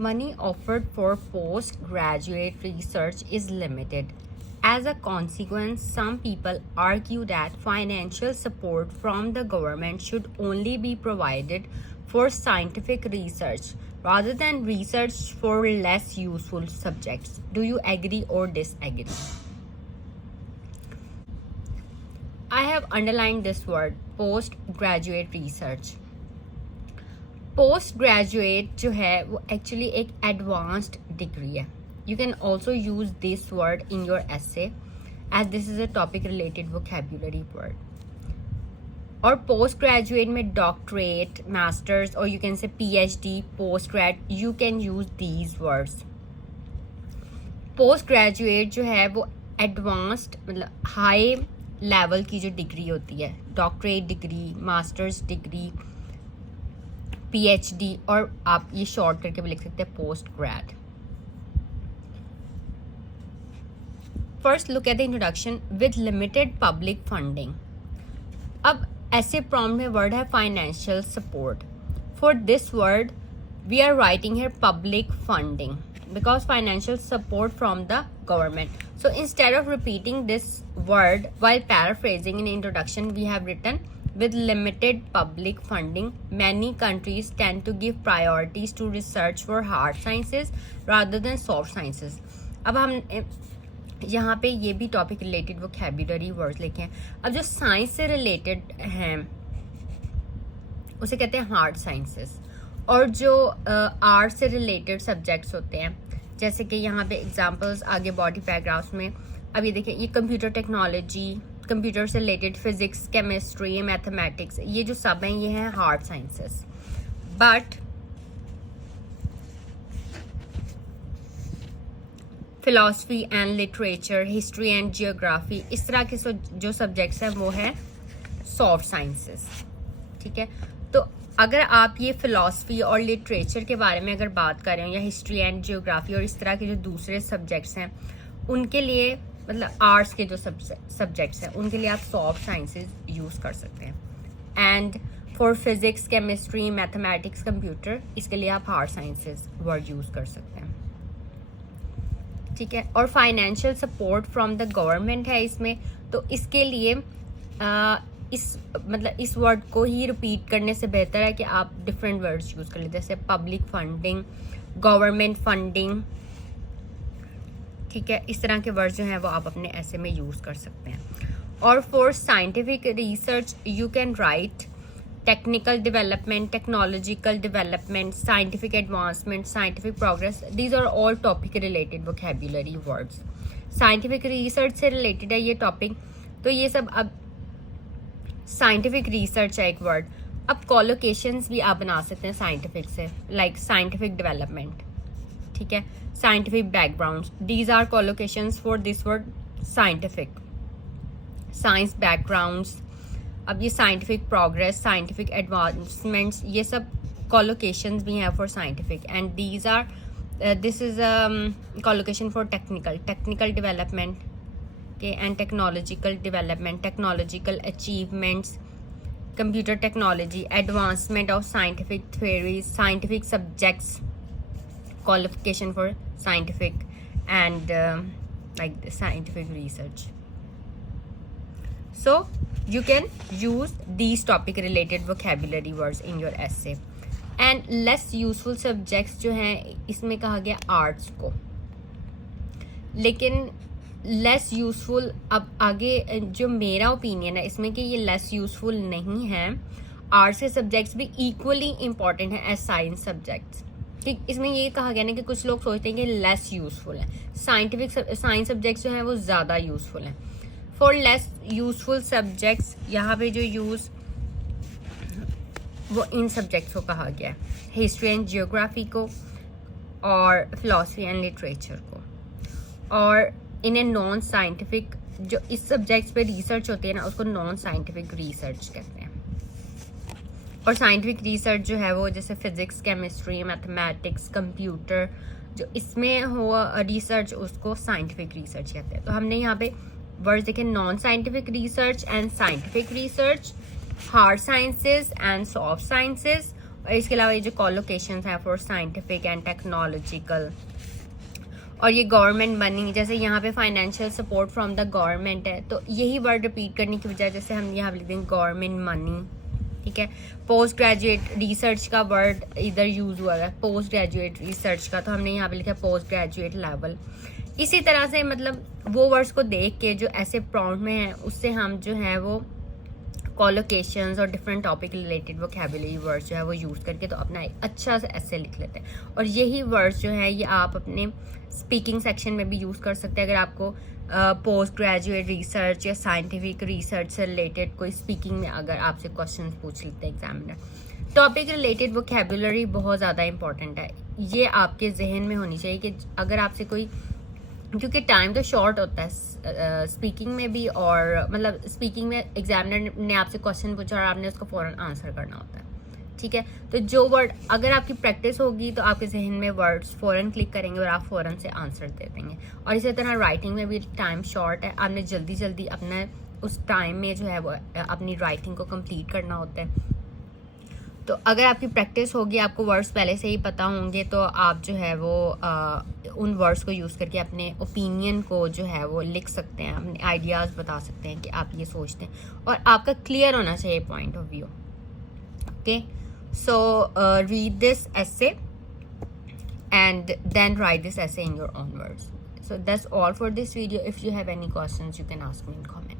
Money offered for postgraduate research is limited. As a consequence, some people argue that financial support from the government should only be provided for scientific research rather than research for less useful subjects. Do you agree or disagree? I have underlined this word, postgraduate research. Post graduate जो है वो actually एक advanced degree है. You can also use this word in your essay as this is a topic related vocabulary word. और post graduate में doctorate, masters और you can say PhD, post grad, you can use these words. Post graduate जो है वो advanced मतलब high level की जो degree होती है, doctorate degree, masters degree, PhD, और आप ये शॉर्ट करके भी लिख सकते हैं post grad. First look at the introduction. With limited public funding. अब ऐसे प्रॉम्प्ट में वर्ड है financial support. For this word we are writing here public funding because financial support from the government. So instead of repeating this word while paraphrasing in introduction, we have written with limited public funding, many countries tend to give priorities to research for hard sciences rather than soft sciences. अब हम यहाँ पे ये भी topic related vocabulary words लिखे हैं. अब जो साइंस से रिलेटेड हैं उसे कहते हैं हार्ड साइंसेस, और जो आर्ट से रिलेटेड सब्जेक्ट्स होते हैं, जैसे कि यहाँ पे एग्जांपल्स आगे बॉडी पैराग्राफ्स में. अब ये देखिए, ये कंप्यूटर टेक्नोलॉजी, कंप्यूटर से रिलेटेड फिजिक्स, केमिस्ट्री, मैथमेटिक्स, ये जो सब हैं ये हैं hard sciences. But philosophy and literature, history and geography, इस तरह के जो सब्जेक्ट्स हैं वो है सॉफ्ट साइंसेस. ठीक है, तो अगर आप ये फिलॉसफी और लिटरेचर के बारे में अगर बात कर रहे हो, या हिस्ट्री एंड जियोग्राफी और इस तरह के जो दूसरे सब्जेक्ट्स हैं, उनके लिए मतलब आर्ट्स के जो सब्जेक्ट्स हैं उनके लिए आप सॉफ्ट साइंसेस यूज़ कर सकते हैं. And for physics, chemistry, mathematics, computer, इसके लिए आप हार्ड साइंसेस वर्ड यूज़ कर सकते हैं. ठीक है, और financial support from the government है इसमें, तो इसके लिए इस वर्ड को ही रिपीट करने से बेहतर है कि आप डिफरेंट वर्ड्स यूज़ कर लें, जैसे पब्लिक फंडिंग, गवर्नमेंट फंडिंग. ठीक है, इस तरह के वर्ड्स जो हैं वो आप अपने ऐसे में यूज़ कर सकते हैं. और for scientific research you can write technical development, technological development, scientific advancement, scientific progress. These are all topic related vocabulary words. Scientific research से रिलेटेड है ये टॉपिक, तो ये सब. अब साइंटिफिक रिसर्च है एक वर्ड. अब कॉलोकेशंस भी आप बना सकते हैं साइंटिफिक से, लाइक साइंटिफिक डेवलपमेंट. ठीक है, scientific background, these are collocations for this word scientific. Science backgrounds, अब ये साइंटिफिक प्रोग्रेस, साइंटिफिक एडवांसमेंट्स, ये सब कॉलोकेशंस भी हैं for scientific. And these are this is collocation for technical development. Okay, and technological development, technological achievements, computer technology, advancement of scientific theories, scientific subjects, qualification for scientific, and like the scientific research. So you can use these topic related vocabulary words in your essay. And less useful subjects जो हैं इसमें कहा गया arts को, लेकिन less useful. अब आगे जो मेरा ओपिनियन है इसमें कि ये लेस यूज़फुल नहीं है. आर्ट्स के सब्जेक्ट्स भी इक्वली इम्पॉर्टेंट हैं एज साइंस सब्जेक्ट्स. ठीक, इसमें ये कहा गया ना कि कुछ लोग सोचते हैं कि लेस यूज़फुल है. साइंस सब्जेक्ट्स जो हैं वो ज़्यादा यूज़फुल हैं. फॉर लेस यूज़फुल सब्जेक्ट्स यहाँ पे जो यूज़ वो इन सब्जेक्ट्स को कहा गया है, हिस्ट्री एंड जियोग्राफी को और फिलॉसफी एंड लिटरेचर को. और इन्हें नॉन साइंटिफिक, जो इस सब्जेक्ट्स पे रिसर्च होती है ना, उसको नॉन साइंटिफिक रिसर्च कहते हैं. और साइंटिफिक रिसर्च जो है वो जैसे फिजिक्स, केमिस्ट्री, मैथमेटिक्स, कंप्यूटर, जो इसमें हो रिसर्च उसको साइंटिफिक रिसर्च कहते हैं. तो हमने यहाँ पे वर्ड्स देखे, non scientific research and scientific research, hard sciences and soft sciences, और इसके अलावा ये जो कॉलोकेशंस हैं फॉर साइंटिफिक एंड टेक्नोलॉजिकल, और ये गवर्नमेंट मनी, जैसे यहाँ पे financial support from the government है, तो यही वर्ड रिपीट करने की बजाय जैसे हम यहाँ लिख देंगे गवर्नमेंट मनी, ठीक है। पोस्ट ग्रेजुएट रिसर्च का वर्ड इधर यूज़ हुआ है, पोस्ट ग्रेजुएट रिसर्च का, तो हमने यहाँ पे लिखा है पोस्ट ग्रेजुएट लेवल। इसी तरह से मतलब वो वर्ड्स को देख के जो ऐसे प्रॉम्प्ट में है उससे हम जो है वो कॉलोकेशंस और different topic related vocabulary words जो है वो यूज़ करके तो अपना एक अच्छा सा ऐसे लिख लेते हैं। और यही वर्ड्स जो है ये आप अपने स्पीकिंग सेक्शन में भी यूज़ कर सकते हैं। अगर आपको पोस्ट ग्रेजुएट रिसर्च या साइंटिफिक रिसर्च से रिलेटेड कोई स्पीकिंग में अगर आपसे क्वेश्चन पूछ लेते हैं एग्जामिनर, टॉपिक रिलेटेड वोकैबुलरी बहुत ज़्यादा इंपॉर्टेंट है, ये आपके जहन में होनी चाहिए कि अगर आपसे कोई, क्योंकि टाइम तो शॉर्ट होता है स्पीकिंग में भी, और मतलब स्पीकिंग में एग्जामिनर ने आपसे क्वेश्चन पूछा और आपने उसका फ़ौरन आंसर करना होता है, ठीक है। तो जो वर्ड अगर आपकी प्रैक्टिस होगी तो आपके जहन में वर्ड्स फ़ौरन क्लिक करेंगे और आप फ़ौरन से आंसर दे देंगे। और इसी तरह राइटिंग में भी टाइम शॉर्ट है, आपने जल्दी जल्दी अपना उस टाइम में जो है वो अपनी राइटिंग को कंप्लीट करना होता है। तो अगर आपकी प्रैक्टिस होगी, आपको वर्ड्स पहले से ही पता होंगे, तो आप जो है वो उन वर्ड्स को यूज़ करके अपने ओपिनियन को जो है वो लिख सकते हैं, अपने आइडियाज़ बता सकते हैं कि आप ये सोचते हैं, और आपका क्लियर होना चाहिए point of view. Okay, so read this essay and then write this essay in your own words. So that's all for this video. If you have any questions, you can ask me in comment.